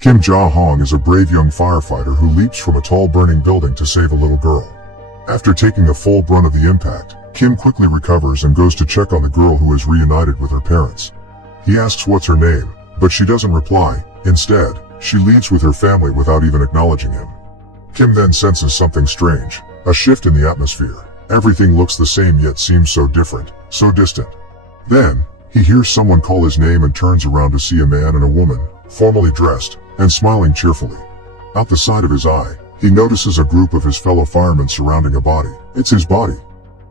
Kim Ja-hong is a brave young firefighter who leaps from a tall burning building to save a little girl. After taking the full brunt of the impact, Kim quickly recovers and goes to check on the girl who is reunited with her parents. He asks what's her name, but she doesn't reply. Instead, she leaves with her family without even acknowledging him. Kim then senses something strange, a shift in the atmosphere. Everything looks the same yet seems so different, so distant. Then, he hears someone call his name and turns around to see a man and a woman, formally dressed, and smiling cheerfully. Out the side of his eye, he notices a group of his fellow firemen surrounding a body. It's his body.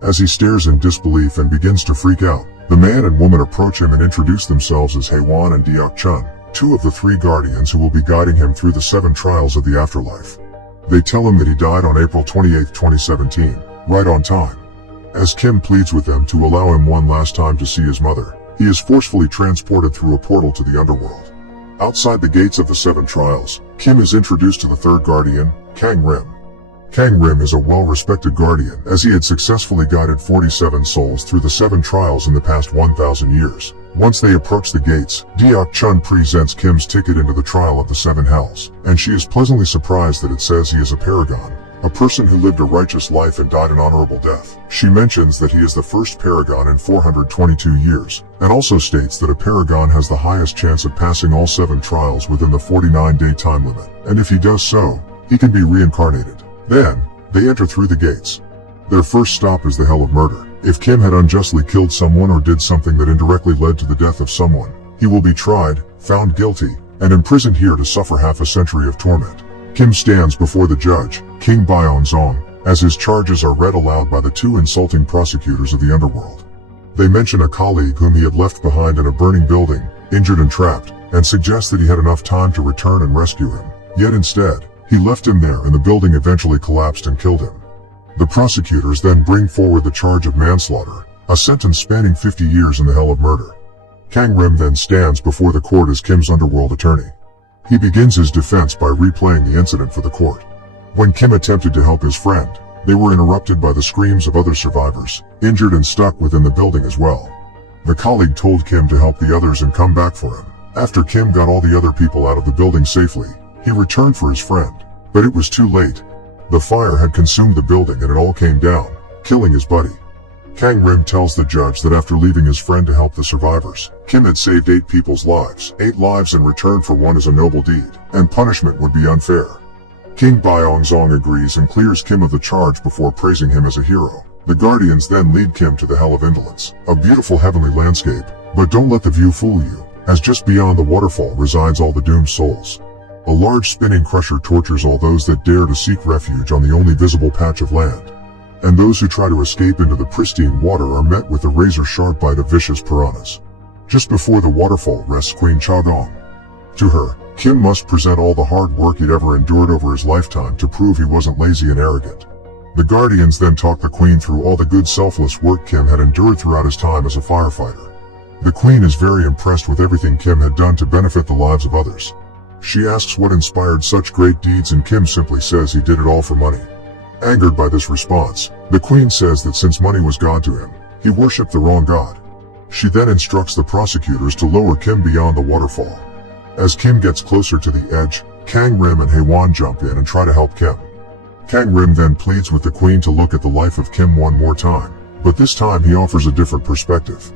As he stares in disbelief and begins to freak out, the man and woman approach him and introduce themselves as Hae-won and Deok-chun, two of the three guardians who will be guiding him through the 7 trials of the afterlife. They tell him that he died on April 28, 2017, right on time. As Kim pleads with them to allow him one last time to see his mother, he is forcefully transported through a portal to the underworld. Outside the gates of the 7 trials, Kim is introduced to the third guardian, Kang Rim. Kang Rim is a well-respected guardian as he had successfully guided 47 souls through the 7 trials in the past 1,000 years. Once they approach the gates, Deok-chun presents Kim's ticket into the trial of the 7 hells, and she is pleasantly surprised that it says he is a paragon, a person who lived a righteous life and died an honorable death. She mentions that he is the first paragon in 422 years, and also states that a paragon has the highest chance of passing all 7 trials within the 49-day time limit, and if he does so, he can be reincarnated. Then, they enter through the gates. Their first stop is the Hell of Murder. If Kim had unjustly killed someone or did something that indirectly led to the death of someone, he will be tried, found guilty, and imprisoned here to suffer half a century of torment. Kim stands before the judge, King Byung-zong, as his charges are read aloud by the 2 insulting prosecutors of the underworld. They mention a colleague whom he had left behind in a burning building, injured and trapped, and suggest that he had enough time to return and rescue him. Yet instead, he left him there and the building eventually collapsed and killed him. The prosecutors then bring forward the charge of manslaughter, a sentence spanning 50 years in the Hell of Murder. Kang Rim then stands before the court as Kim's underworld attorney. He begins his defense by replaying the incident for the court. When Kim attempted to help his friend, they were interrupted by the screams of other survivors, injured and stuck within the building as well. The colleague told Kim to help the others and come back for him. After Kim got all the other people out of the building safely, he returned for his friend. But it was too late. The fire had consumed the building and it all came down, killing his buddy. Kang Rim tells the judge that after leaving his friend to help the survivors, Kim had saved 8 people's lives. 8 lives in return for one is a noble deed, and punishment would be unfair. King Byung-zong agrees and clears Kim of the charge before praising him as a hero. The guardians then lead Kim to the Hell of Indolence, a beautiful heavenly landscape. But don't let the view fool you, as just beyond the waterfall resides all the doomed souls. A large spinning crusher tortures all those that dare to seek refuge on the only visible patch of land. And those who try to escape into the pristine water are met with the razor-sharp bite of vicious piranhas. Just before the waterfall rests Queen Cha-gong. To her, Kim must present all the hard work he'd ever endured over his lifetime to prove he wasn't lazy and arrogant. The guardians then talk the queen through all the good selfless work Kim had endured throughout his time as a firefighter. The queen is very impressed with everything Kim had done to benefit the lives of others. She asks what inspired such great deeds and Kim simply says he did it all for money. Angered by this response, the queen says that since money was God to him, he worshipped the wrong God. She then instructs the prosecutors to lower Kim beyond the waterfall. As Kim gets closer to the edge, Kang Rim and Hae-won jump in and try to help Kim. Kang Rim then pleads with the queen to look at the life of Kim one more time, but this time he offers a different perspective.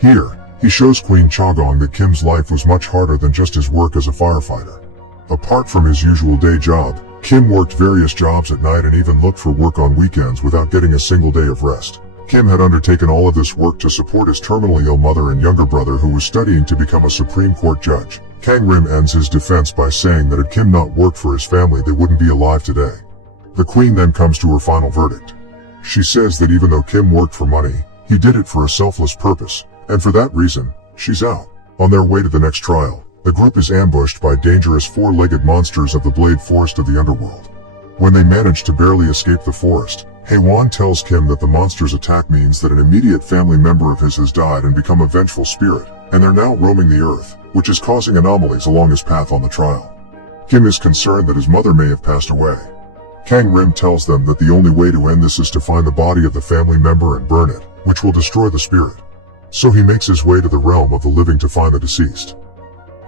Here, he shows Queen Cha-gong that Kim's life was much harder than just his work as a firefighter. Apart from his usual day job, Kim worked various jobs at night and even looked for work on weekends without getting a single day of rest. Kim had undertaken all of this work to support his terminally ill mother and younger brother who was studying to become a Supreme Court judge. Kang Rim ends his defense by saying that had Kim not worked for his family they wouldn't be alive today. The queen then comes to her final verdict. She says that even though Kim worked for money, he did it for a selfless purpose. And for that reason, she's out. On their way to the next trial, the group is ambushed by dangerous 4-legged monsters of the Blade Forest of the underworld. When they manage to barely escape the forest, Hae-won tells Kim that the monster's attack means that an immediate family member of his has died and become a vengeful spirit, and they're now roaming the earth, which is causing anomalies along his path on the trial. Kim is concerned that his mother may have passed away. Kang Rim tells them that the only way to end this is to find the body of the family member and burn it, which will destroy the spirit. So he makes his way to the realm of the living to find the deceased.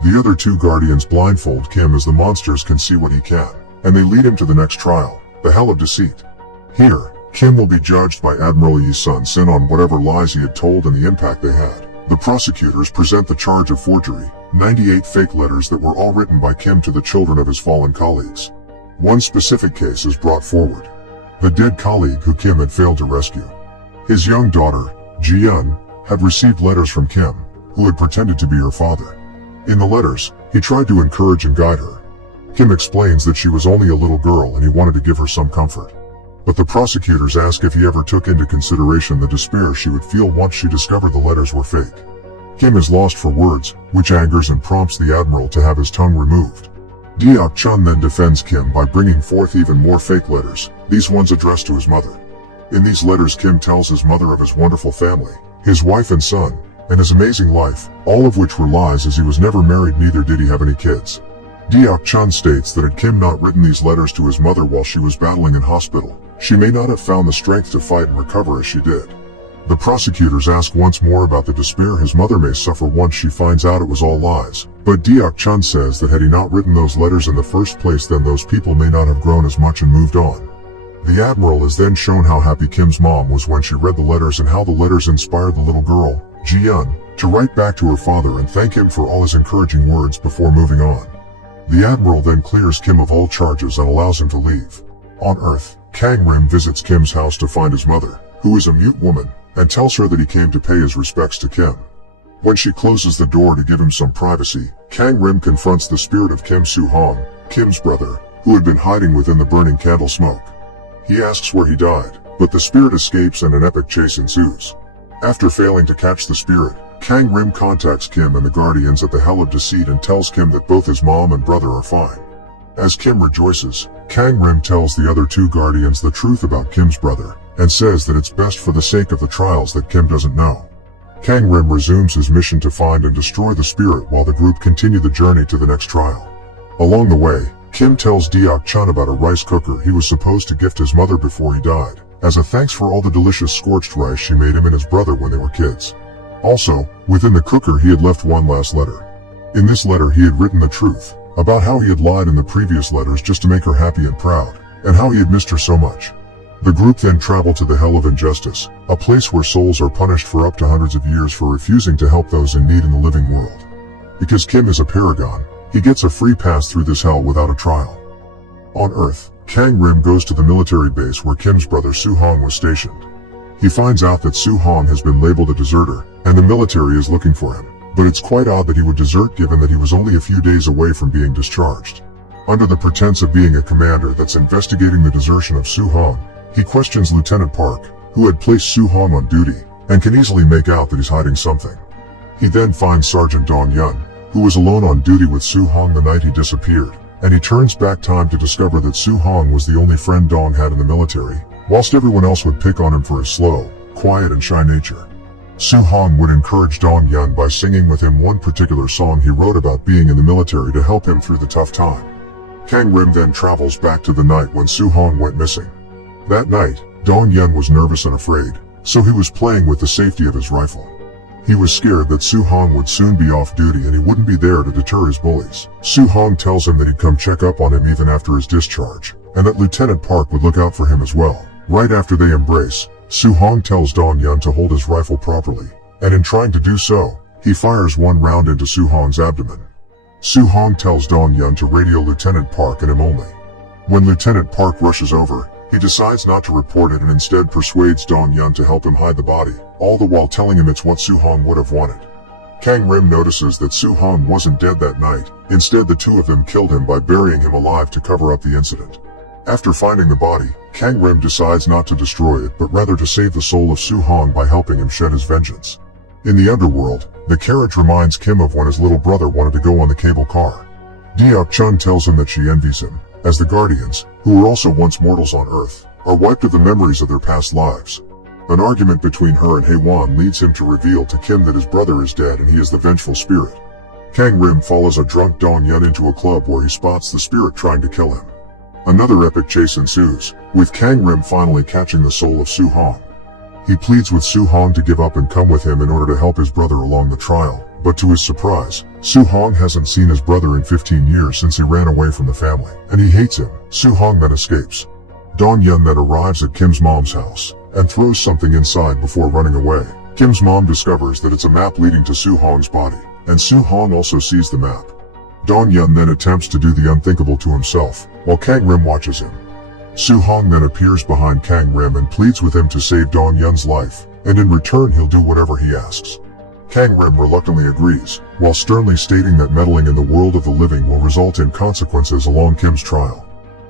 The other two guardians blindfold Kim as the monsters can see what he can, and they lead him to the next trial, the Hell of Deceit. Here, Kim will be judged by Admiral Yi Sun-sin on whatever lies he had told and the impact they had. The prosecutors present the charge of forgery, 98 fake letters that were all written by Kim to the children of his fallen colleagues. One specific case is brought forward. The dead colleague who Kim had failed to rescue. His young daughter, Ji-yeon, had received letters from Kim, who had pretended to be her father. In the letters, he tried to encourage and guide her. Kim explains that she was only a little girl and he wanted to give her some comfort. But the prosecutors ask if he ever took into consideration the despair she would feel once she discovered the letters were fake. Kim is lost for words, which angers and prompts the admiral to have his tongue removed. Deok-chun then defends Kim by bringing forth even more fake letters, these ones addressed to his mother. In these letters Kim tells his mother of his wonderful family, his wife and son, and his amazing life, all of which were lies as he was never married, neither did he have any kids. Deok-chun states that had Kim not written these letters to his mother while she was battling in hospital, she may not have found the strength to fight and recover as she did. The prosecutors ask once more about the despair his mother may suffer once she finds out it was all lies, but Deok-chun says that had he not written those letters in the first place, then those people may not have grown as much and moved on. The admiral is then shown how happy Kim's mom was when she read the letters and how the letters inspired the little girl, Ji-yeon, to write back to her father and thank him for all his encouraging words before moving on. The admiral then clears Kim of all charges and allows him to leave. On Earth, Kang Rim visits Kim's house to find his mother, who is a mute woman, and tells her that he came to pay his respects to Kim. When she closes the door to give him some privacy, Kang Rim confronts the spirit of Kim Soo-hong, Kim's brother, who had been hiding within the burning candle smoke. He asks where he died, but the spirit escapes and an epic chase ensues. After failing to catch the spirit, Kang Rim contacts Kim and the Guardians at the Hell of Deceit and tells Kim that both his mom and brother are fine. As Kim rejoices, Kang Rim tells the other two Guardians the truth about Kim's brother, and says that it's best for the sake of the trials that Kim doesn't know. Kang Rim resumes his mission to find and destroy the spirit while the group continue the journey to the next trial. Along the way, Kim tells Deok-chun about a rice cooker he was supposed to gift his mother before he died, as a thanks for all the delicious scorched rice she made him and his brother when they were kids. Also, within the cooker he had left one last letter. In this letter he had written the truth, about how he had lied in the previous letters just to make her happy and proud, and how he had missed her so much. The group then travel to the Hell of Injustice, a place where souls are punished for up to hundreds of years for refusing to help those in need in the living world. Because Kim is a paragon, he gets a free pass through this hell without a trial. On Earth, Kang Rim goes to the military base where Kim's brother Soo-hong was stationed. He finds out that Soo-hong has been labeled a deserter, and the military is looking for him, but it's quite odd that he would desert given that he was only a few days away from being discharged. Under the pretense of being a commander that's investigating the desertion of Soo-hong, he questions Lieutenant Park, who had placed Soo-hong on duty, and can easily make out that he's hiding something. He then finds Sergeant Dong-yun, who was alone on duty with Soo-hong the night he disappeared, and he turns back time to discover that Soo-hong was the only friend Dong had in the military, whilst everyone else would pick on him for his slow, quiet and shy nature. Soo-hong would encourage Dong-yun by singing with him one particular song he wrote about being in the military to help him through the tough time. Kang Rim then travels back to the night when Soo-hong went missing. That night, Dong-yun was nervous and afraid, so he was playing with the safety of his rifle. He was scared that Soo-hong would soon be off duty and he wouldn't be there to deter his bullies. Soo-hong tells him that he'd come check up on him even after his discharge, and that Lieutenant Park would look out for him as well. Right after they embrace, Soo-hong tells Dong-yun to hold his rifle properly, and in trying to do so, he fires one round into Soo-hong's abdomen. Soo-hong tells Dong-yun to radio Lieutenant Park and him only. When Lieutenant Park rushes over, he decides not to report it and instead persuades Dong-yun to help him hide the body, all the while telling him it's what Soo-hong would have wanted. Kang Rim notices that Soo-hong wasn't dead that night, instead the two of them killed him by burying him alive to cover up the incident. After finding the body, Kang Rim decides not to destroy it but rather to save the soul of Soo-hong by helping him shed his vengeance. In the underworld, the carriage reminds Kim of when his little brother wanted to go on the cable car. Deok-chun tells him that she envies him, as the Guardians, who were also once mortals on Earth, are wiped of the memories of their past lives. An argument between her and Hae-won leads him to reveal to Kim that his brother is dead and he is the vengeful spirit. Kang Rim follows a drunk Dong-yun into a club where he spots the spirit trying to kill him. Another epic chase ensues, with Kang Rim finally catching the soul of Soo-hong. He pleads with Soo-hong to give up and come with him in order to help his brother along the trial, But to his surprise, Su-hong hasn't seen his brother in 15 years since he ran away from the family, and he hates him. Su-hong then escapes. Dong-yun then arrives at Kim's mom's house, and throws something inside before running away. Kim's mom discovers that it's a map leading to Su-hong's body, and Su-hong also sees the map. Dong-yun then attempts to do the unthinkable to himself, while Kang Rim watches him. Su-hong then appears behind Kang Rim and pleads with him to save Dong-yun's life, and in return he'll do whatever he asks. Kang Rim reluctantly agrees, while sternly stating that meddling in the world of the living will result in consequences along Kim's trial.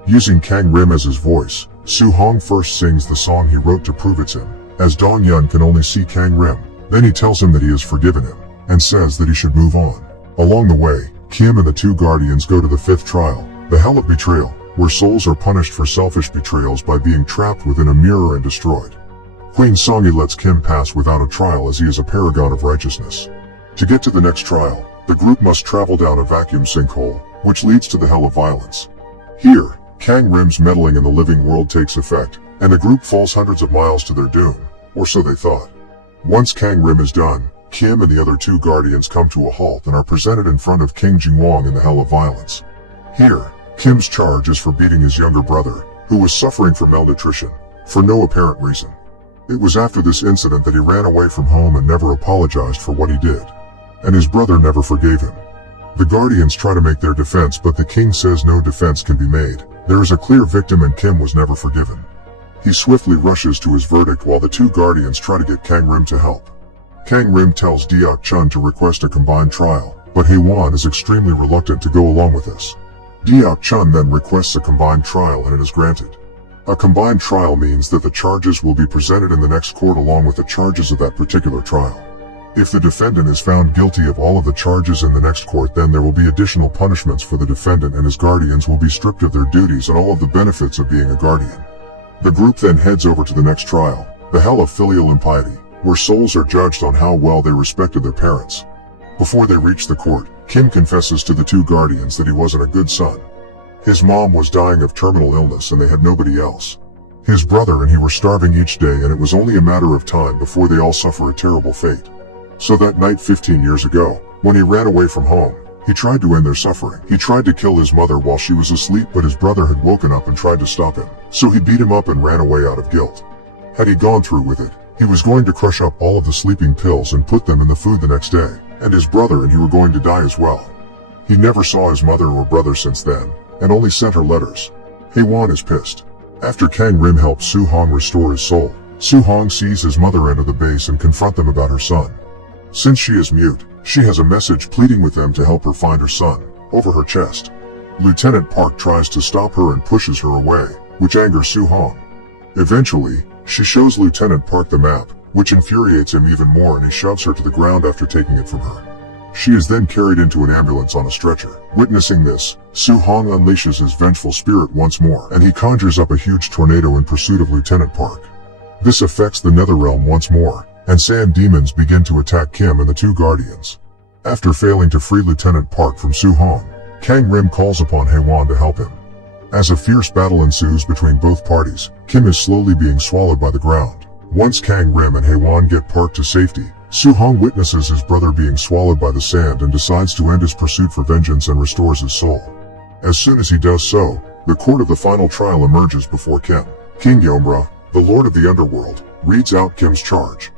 Using Kang Rim as his voice, Su-hong first sings the song he wrote to prove it's him, as Dong-yun can only see Kang Rim. Then he tells him that he has forgiven him, and says that he should move on. Along the way, Kim and the two guardians go to the fifth trial, the Hell of Betrayal, where souls are punished for selfish betrayals by being trapped within a mirror and destroyed. Queen Songi lets Kim pass without a trial as he is a paragon of righteousness. To get to the next trial, the group must travel down a vacuum sinkhole, which leads to the Hell of Violence. Here, Kang Rim's meddling in the living world takes effect, and the group falls hundreds of miles to their doom, or so they thought. Once Kang Rim is done, Kim and the other two guardians come to a halt and are presented in front of King Jingwang in the Hell of Violence. Here, Kim's charge is for beating his younger brother, who was suffering from malnutrition, for no apparent reason. It was after this incident that he ran away from home and never apologized for what he did. And his brother never forgave him. The guardians try to make their defense, but the king says no defense can be made. There is a clear victim and Kim was never forgiven. He swiftly rushes to his verdict while the two guardians try to get Kang Rim to help. Kang Rim tells Deok Chun to request a combined trial, but Haewon is extremely reluctant to go along with this. Deok Chun then requests a combined trial and it is granted. A combined trial means that the charges will be presented in the next court along with the charges of that particular trial. If the defendant is found guilty of all of the charges in the next court, then there will be additional punishments for the defendant, and his guardians will be stripped of their duties and all of the benefits of being a guardian. The group then heads over to the next trial, the Hell of Filial Impiety, where souls are judged on how well they respected their parents. Before they reach the court, Kim confesses to the two guardians that he wasn't a good son. His mom was dying of terminal illness and they had nobody else. His brother and he were starving each day, and it was only a matter of time before they all suffer a terrible fate. So that night 15 years ago, when he ran away from home, he tried to end their suffering. He tried to kill his mother while she was asleep, but his brother had woken up and tried to stop him. So he beat him up and ran away out of guilt. Had he gone through with it, he was going to crush up all of the sleeping pills and put them in the food the next day, and his brother and he were going to die as well. He never saw his mother or brother since then, and only sent her letters. Haewon is pissed. After Kang Rim helps Su-hong restore his soul, Su-hong sees his mother enter the base and confront them about her son. Since she is mute, she has a message pleading with them to help her find her son, over her chest. Lieutenant Park tries to stop her and pushes her away, which angers Su-hong. Eventually, she shows Lieutenant Park the map, which infuriates him even more, and he shoves her to the ground after taking it from her. She is then carried into an ambulance on a stretcher. Witnessing this, Su-hong unleashes his vengeful spirit once more, and he conjures up a huge tornado in pursuit of Lieutenant Park. This affects the Netherrealm once more, and sand demons begin to attack Kim and the two guardians. After failing to free Lieutenant Park from Su-hong, Kang Rim calls upon Haewon to help him. As a fierce battle ensues between both parties, Kim is slowly being swallowed by the ground. Once Kang Rim and Haewon get Park to safety, Su-hong witnesses his brother being swallowed by the sand and decides to end his pursuit for vengeance and restores his soul. As soon as he does so, the court of the final trial emerges before Kim. King Yomra, the Lord of the Underworld, reads out Kim's charge.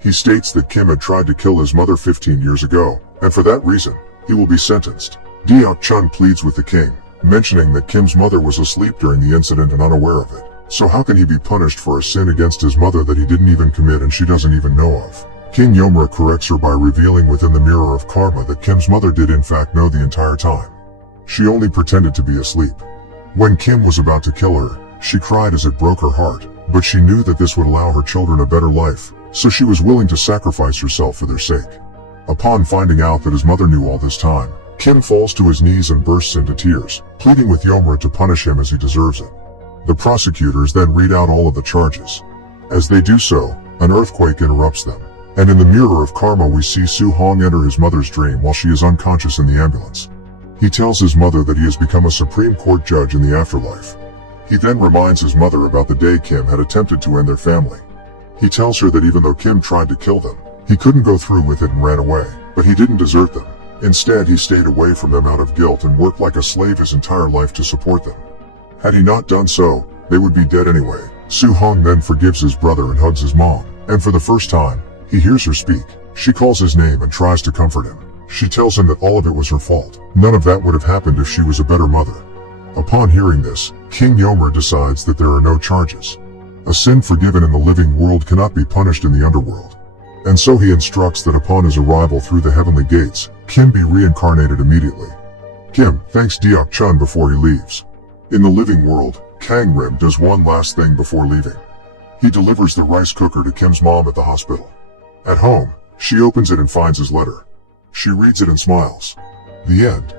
He states that Kim had tried to kill his mother 15 years ago, and for that reason, he will be sentenced. Deok Chun pleads with the king, mentioning that Kim's mother was asleep during the incident and unaware of it. So how can he be punished for a sin against his mother that he didn't even commit and she doesn't even know of? King Yomra corrects her by revealing within the mirror of karma that Kim's mother did in fact know the entire time. She only pretended to be asleep. When Kim was about to kill her, she cried as it broke her heart, but she knew that this would allow her children a better life, so she was willing to sacrifice herself for their sake. Upon finding out that his mother knew all this time, Kim falls to his knees and bursts into tears, pleading with Yomra to punish him as he deserves it. The prosecutors then read out all of the charges. As they do so, an earthquake interrupts them, and in the mirror of karma we see Su-hong enter his mother's dream while she is unconscious in the ambulance. He tells his mother that he has become a Supreme Court judge in the afterlife. He then reminds his mother about the day Kim had attempted to end their family. He tells her that even though Kim tried to kill them, he couldn't go through with it and ran away. But he didn't desert them. Instead, he stayed away from them out of guilt and worked like a slave his entire life to support them. Had he not done so, they would be dead anyway. Su-hong then forgives his brother and hugs his mom. And for the first time, he hears her speak. She calls his name and tries to comfort him. She tells him that all of it was her fault. None of that would have happened if she was a better mother. Upon hearing this, King Yomer decides that there are no charges. A sin forgiven in the living world cannot be punished in the underworld. And so he instructs that upon his arrival through the heavenly gates, Kim be reincarnated immediately. Kim thanks Deok Chun before he leaves. In the living world, Kang Rim does one last thing before leaving. He delivers the rice cooker to Kim's mom at the hospital. At home, she opens it and finds his letter. She reads it and smiles. The end.